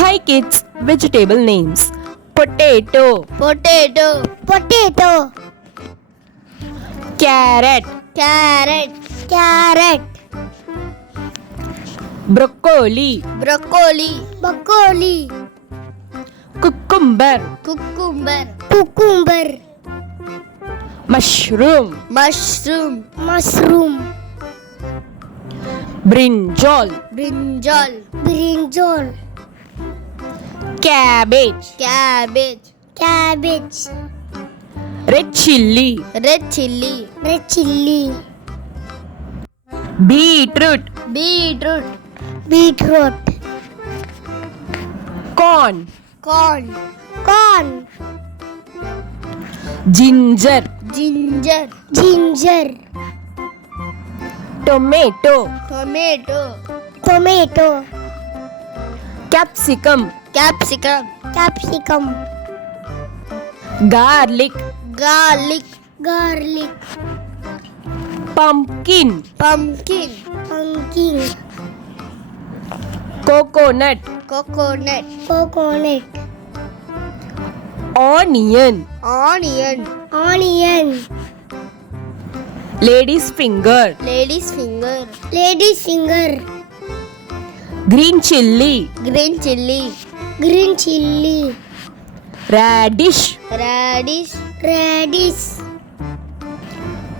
Hi kids, vegetable names. Potato, potato, potato, carrot, carrot, carrot, broccoli, broccoli, broccoli, cucumber, cucumber, cucumber, mushroom, mushroom, mushroom, brinjal, brinjal, brinjal, cabbage, cabbage, cabbage, red chilli, red chilli, red chilli, beetroot, beetroot, beetroot, corn, corn, corn, ginger, ginger, ginger, tomato, tomato, tomato, capsicum, capsicum, capsicum, garlic, garlic, garlic, pumpkin, pumpkin, pumpkin, coconut, coconut, coconut, onion, onion, onion, lady's finger, lady's finger, lady's finger, green chilli, green chilli, green chilli, radish, radish, radish,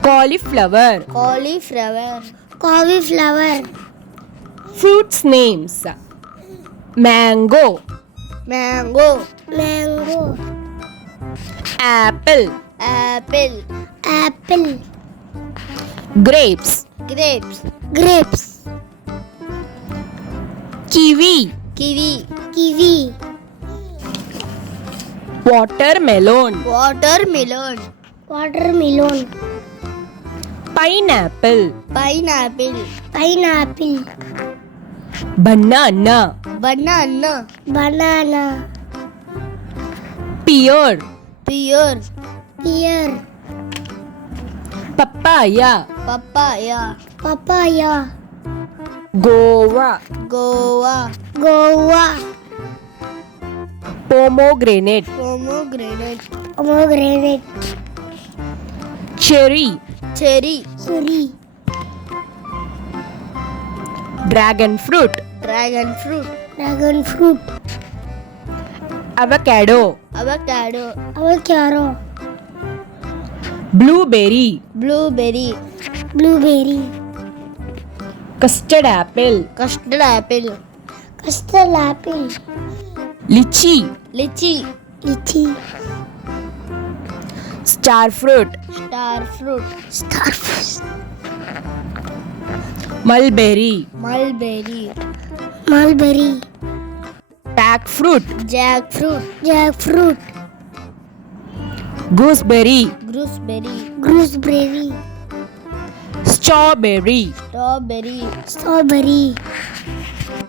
cauliflower. cauliflower, cauliflower, Fruits names. Mango, mango, mango, apple, apple, apple, grapes, grapes, grapes, kiwi, kiwi, kiwi, watermelon, watermelon, watermelon, pineapple, pineapple, pineapple, banana, banana, banana, pear, pear, pear, papaya, papaya, papaya, guava, guava, guava, pomegranate, pomegranate, pomegranate, cherry, cherry, cherry, dragon fruit, dragon fruit, dragon fruit, avocado, avocado, avocado, blueberry, blueberry, blueberry, custard apple, custard apple, custard apple, lychee, lychee, lychee, star fruit, star fruit, star fruit, mulberry, mulberry, mulberry, jackfruit, jackfruit, jackfruit, gooseberry, gooseberry, gooseberry, strawberry, strawberry, strawberry,